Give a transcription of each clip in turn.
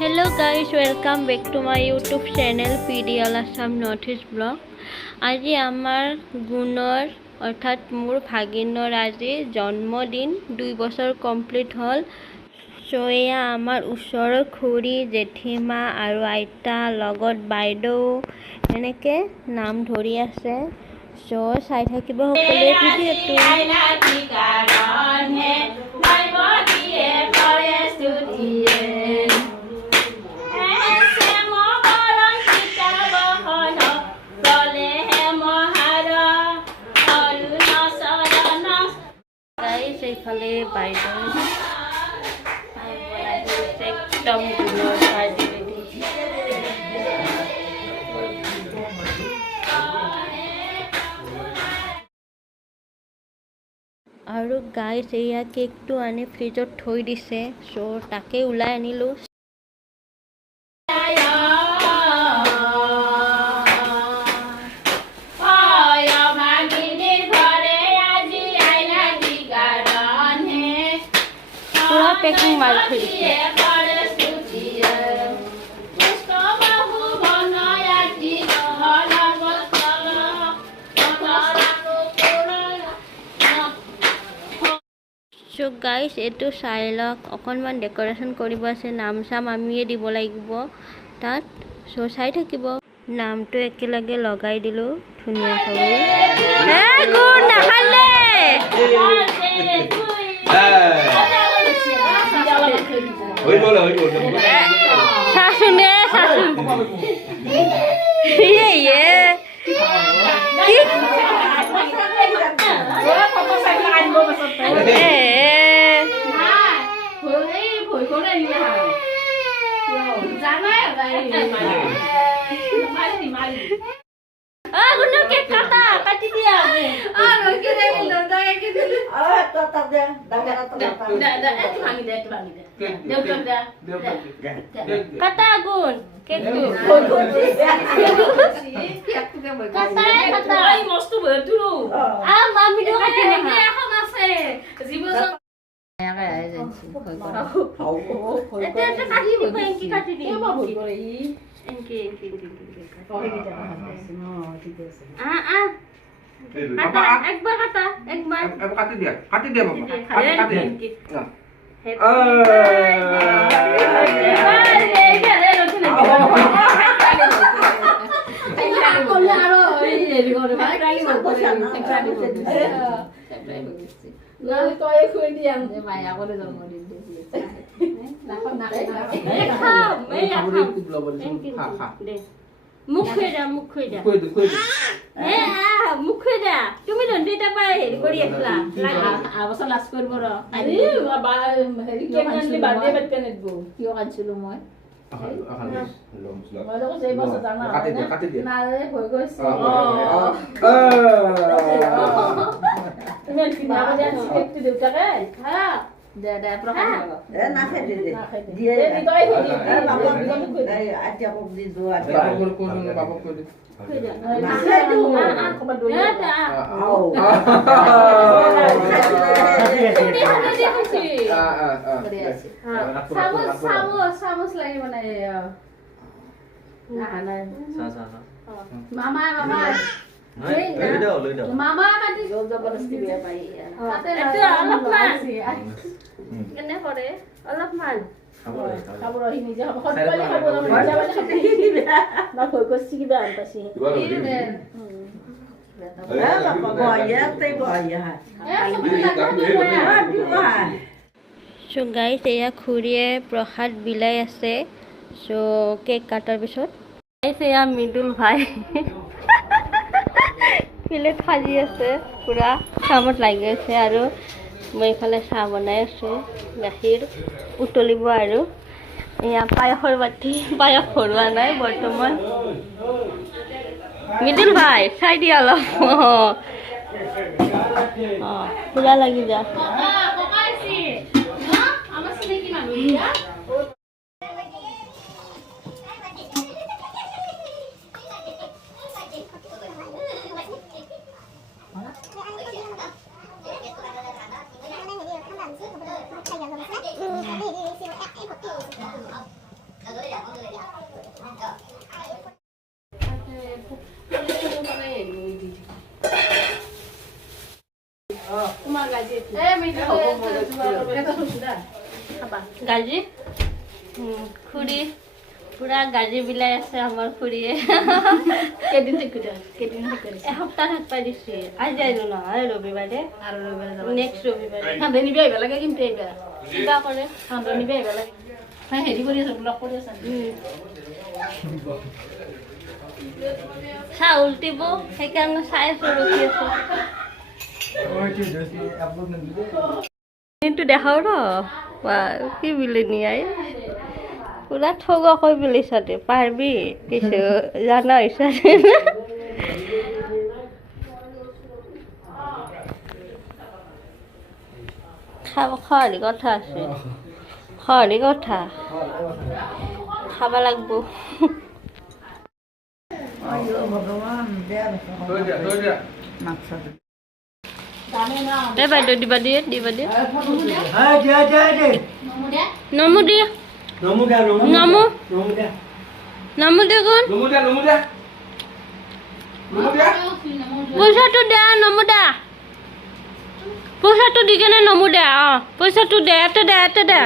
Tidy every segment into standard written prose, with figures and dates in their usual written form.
Hello guys, welcome back to my YouTube channel PDL Assam Northeast Blog. আজি আমাৰ গুণৰ অৰ্থাৎ মোৰ ভাগিনৰ আজি জন্মদিন 2 বছৰ কমপ্লিট হ'ল। সো এয়া আমাৰ ওচৰৰ খুৰী জেঠিমা আৰু আইতা লগত বাইদেউ এনেকে নাম ধৰি আছে। সো চাই থাকিব সকলোৱে ভিডিঅ'টো। এইফালে বাইদেউ একদম গুণৰ ভাজি ৰেডি। আৰু গাইছ এয়া কেকটো আনি ফ্ৰিজত থৈ দিছে, চ' তাকে ওলাই আনিলোঁ। পেকিং মাৰি থৈ দিছে। চ' গাইছ এইটো চাই লওক, অকণমান ডেক'ৰেশ্যন কৰিব আছে, নাম চাম আমিয়ে দিব লাগিব তাত। চ' চাই থাকিব। নামটো একেলগে লগাই দিলোঁ ধুনীয়াকৈ। শাশুনে kata Agun keku kata ai mostu betul mami do kati ni এখন আছে জীবন এটা এটা কাটি দিব এনকি কাটি দিব ভুল করে এনকি এনকি একবার কাটা একবার কাটি দিয়া বাবা কাটি না তুমি ৰন্ধা পাই হেৰি কৰি আছিলা আবছৰ লাজ কৰিব ৰ হেৰি কেক আনলি বাৰ্থডে পাতিব নেদব কিয় কাটিছিলো মই কাটি দিয়া নাই হৈ গৈছে তুমি কিনা বজা কেকটো দেউতাকে হা দে দে প্ৰকাশ না খেদি দে দিয়ে দি তই হেৰি বাবা আতিয়া কক দি যোৱা বাবা কৈ দে চামুচ লাগি মানে মামা মামা মামা কাটি জবৰদস্তি বিয়া পাই কেনে কৰে অলপমান খাব ৰহি নিজে হ'ব সদায় খাব না হৈ গৈছে কিবা আন পাছি চ' গাইছ এয়া খুৰীয়ে প্ৰসাদ বিলাই আছে। চ' কেক কাটাৰ পিছত গাইছ এয়া মৃদুল ভাই প্লেট সাজি আছে, পুৰা কামত লাগি আছে। আৰু মই এইফালে চাহ বনাই আছোঁ, গাখীৰ উতলিব। আৰু এয়া পায়সৰ বাতি, পায়স ভৰোৱা নাই বৰ্তমান। মৃদুল ভাই চাই দিয়া অলপ। পুৰা লাগি যা। গাজি খুৰী পুৰা গাজি বিলাই আছে আমাৰ খুৰীয়ে এসপ্তাহ থাকবা দিছে আজি আহিলো নহয় ৰবিবাৰে নেক্সট ৰবিবাৰে কিবা কৰে হেৰি কৰি আছো ব্লক কৰি আছা চাউল দিব সেইকাৰণে চাই আছো ৰখি আছো কিন্তু দেখাও ৰ কি বিলি নিয়াই পুৰা ঠগকৈ বিলিছ দে পাৰবি কিছু জানা হৈছে খাব খোৱাৰি কথা আছে খোৱাৰি কথা খাব লাগব ভগৱান বেয়া থৈ দিয়া এই বাইদেউ দিবা দিয়ে নমু দিয়ে নমু দে কোন পইচাটো দে নমু দে পইচাটো দি কেনে নমু দে পইচাটো দে এতে দে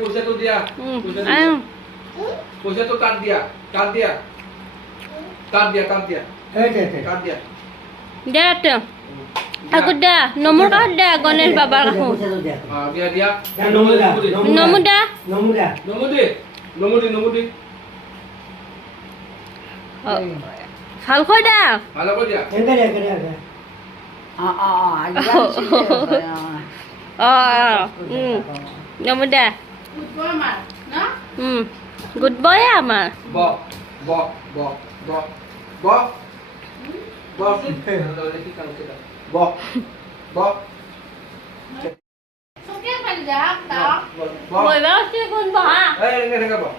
পইচাটো দিয়া পইচাটো কাট দিয়া দে এতে আকৌ দে নমুৰ কাষ দে গণেশ বাবাৰ কাষত দিয়া নমু দে নমু দি ভালকৈ দে ভালকৈ দিয়া নমু দে গুড বয় আমাৰ বহিবা উঠি কোন বহা বহা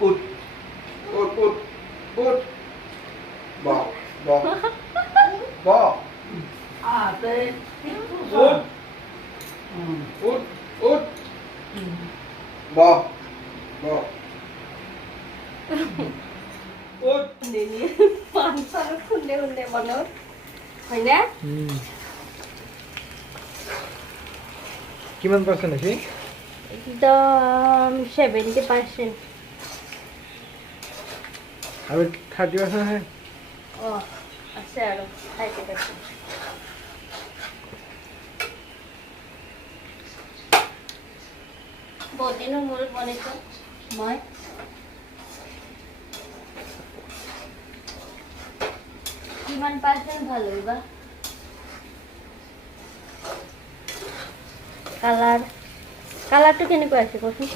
কোন খুন্দে মনত হয়নে কিমান পাৰ্চেণ্ট আছে একদম 70% আৰু 30% আছে আছে আৰু 30%। বহুত দিনৰ মূৰত বনাইছোঁ মই কিমান পাৰ্চেণ্ট ভাল হইবা কালাৰটো কেনেকুৱা আছে কচোন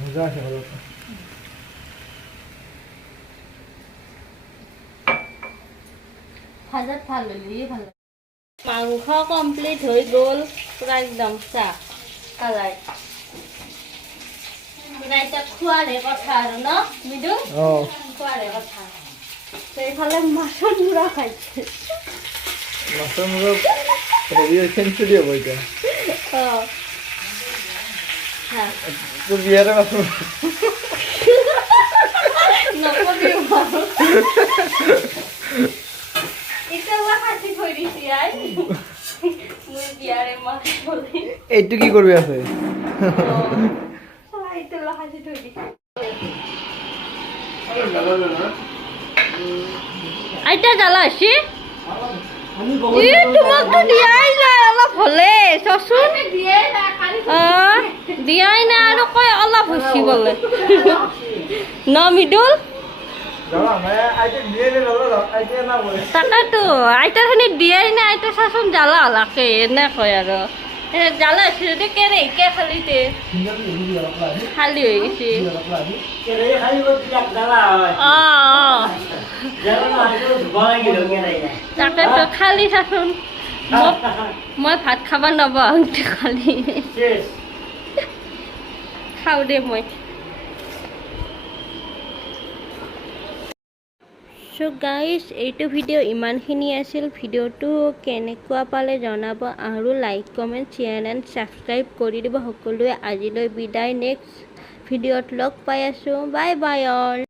মজা আছে ভাজাত ভাল হলি ভাল মাংস কমপ্লিট হৈ গ'ল পুৰা একদম চাহ কালাৰ পুৰা এতিয়া খোৱাৰে কথা আৰু ন মিদু খোৱাৰে কথা সেইফালে মাছৰ মুৰা খাইছে মাছৰ মূৰত হেৰি চেঞ্চুৰী হ'ব এতিয়া তোৰ বিয়াৰে মাছৰ নকবি এতিয়া খাইছি থৈ দিছি আই মোৰ বিয়াৰে মাছ বলি এইটো কি কৰিবি আছে এইটো খাইছি থৈ দিছি আইতা জ্বালা আছে তোমাকতো দিয়াই নাই অলপ হলে চচোন দিয়াই নাই আৰু কয় অলপ হৈছে বোলে ন মিদুল তাকেতো আইতাখিনি দিয়াই নাই আইতা চাচোন জ্বালা হলাকে এনে কয় আৰু জ্বালা হৈছে যদি কেনেকে খালিতে খালি হৈ গৈছে তাকেতো খালি চাচোন মই ভাত খাব নাপাওঁ খালি খাওঁ দে মই চ' গাইজ এইটো ভিডিঅ' ইমানখিনি আছিল ভিডিঅ'টো কেনেকুৱা পালে জনাব আৰু like comment share and subscribe কৰি দিব সকলোৱে আজিলৈ বিদায় নেক্সট ভিডিঅ'ত লগ পাই আছোঁ বাই বাই অল